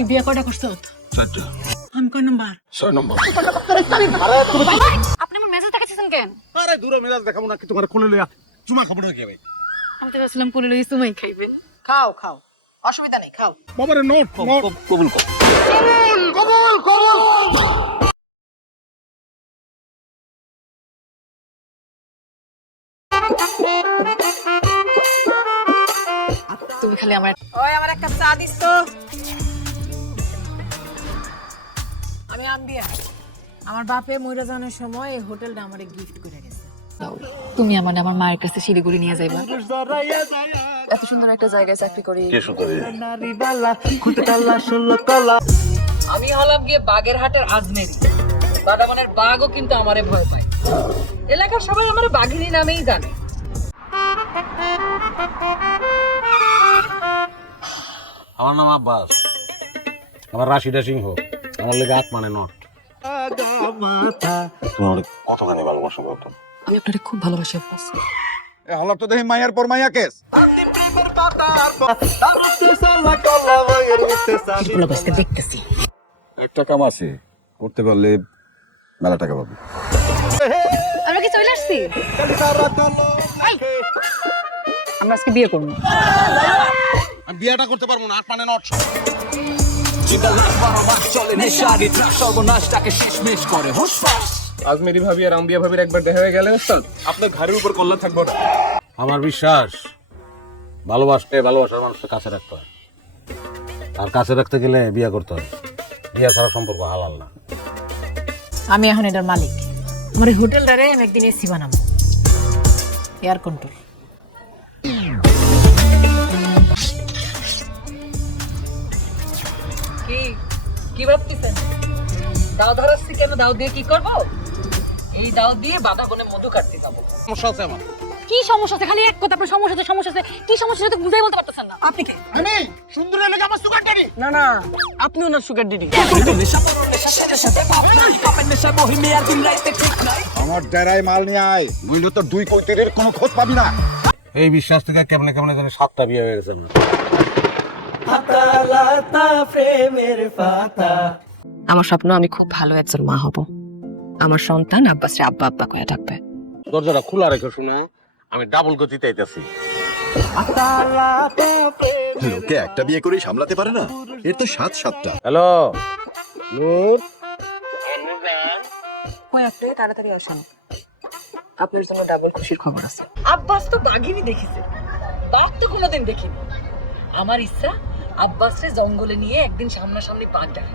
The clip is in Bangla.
তুই বিয়ে কয়টা করছ? 4টা। আমি কয় নাম্বার? 6 নম্বর। আপনি আমার মেসেজ দেখাচ্ছেন কেন? আরে দূরে মেজাজ দেখাবো না কি তোমার কোলে লইয়া চুমা খাবো না কি ভাই? আমি তো ভাবছিলাম কোলে লই সুমাই খাইবেন। খাও খাও, অসুবিধা নেই, খাও। বাবারে নোট কবুল কর। তুমি খালি আমার ওই আমার এক কাপ চা দিস তো। আমি আনবিয়া। আমার বাপে মইরা যাওয়ার সময় এই হোটেলটা আমারে গিফট করে গেছে। তুমি আমার মায়ের কাছে শিলিগুড়ি নিয়ে যাইবা। এত সুন্দর একটা জায়গায় চাকরি করি। কে সুন্দরী? আমি হলাম গিয়ে বাগেরহাটের আজমেরি। বাদামানের বাঘও কিন্তু আমারে ভয় পায়। এলাকার সবাই আমারে বাঘিনী নামেই জানে। আমার নাম আব্বাস। আমার রাশিদা সিংহ। আমার লেগে মানে নট। তুমি আমাকে কতখানি ভালোবাসো কত? আমি আপনাকে খুব ভালোবাসি আব্বাস। এ হলাপ তো দেখি মাইয়ার পর মাইয়া কেস। ভালোবাসতে দেখতেছি। একটা কাম আছে করতে পারলে মেলা টাকা পাবো। আমরা কি চলে আসছি? আমরা আজকে বিয়ে করবো। আমি বিয়েটা করতে পারবো না, 8 মানে নট। আজমেরি ভাবি আর আম্বিয়া ভাবির একবার দেখা হয়ে গেলে ওস্তাদ আপনার ঘাড়ের উপর কল্লা থাকবো না। আমার বিশ্বাস ভালোবাসতে ভালোবাসার মানুষকে কাছে রাখতে হয়, আর কাছে রাখতে গেলে বিয়ে করতে হয়। বিয়ে ছাড়া সম্পর্ক হালাল না। আমি এখন এটার মালিক। আমার এই হোটেলটারে আমি একদিন এসি বানাবো, এয়ার কন্ট্রোল। কি কি ভাবতেছেন? দাও ধরাচ্ছি কেন? দাও দিয়ে কি করবো? এই দাও দিয়ে বাঁধা কোণে মধু কাটতে যাবো। সমস্যা আছে আমার। কি সমস্যা আছে? খালি এক কথা, আপনার সমস্যা আছে। কি সমস্যা সেটা তো বুঝাই বলতে পারতেছেন না। আপনি কে? আমি সুন্দরী লেগে আমার সুগার ড্যাডি। না না, আপনি ওনার সুগার ডিডি। আমার ডেরায় মাল নিয়ে আয়, নইলে তো 2 কৈতেরের কোনো খোঁজ পাবি না। এই বিশ্বাস থেকে কেমনে কেমনে জানি 7টা বিয়ে হয়ে গেছে আমার। আমার স্বপ্ন আমি খুব ভালো একজন মা হব। আমার সন্তান আব্বাসরে আব্বা আব্বা কয়ে ডাকবে। দরজাটা খোলা রেখে শুনো, আমি ডাবল গতিতে আইতাছি। লোকে একটা বিয়ে করে সামলাতে পারে না, এর তো 7-7টা। হ্যালো নূর, ওই আপনি তাড়াতাড়ি আসেন, আপনার জন্য ডাবল খুশির খবর আছে। আব্বাস তো বাঘিনী দেখিছে, বাঘ তো কোনোদিন দেখিনি। আমার ইচ্ছা আব্বাসরে জঙ্গলে নিয়ে একদিন সামনাসামনি বাঘ দেখা।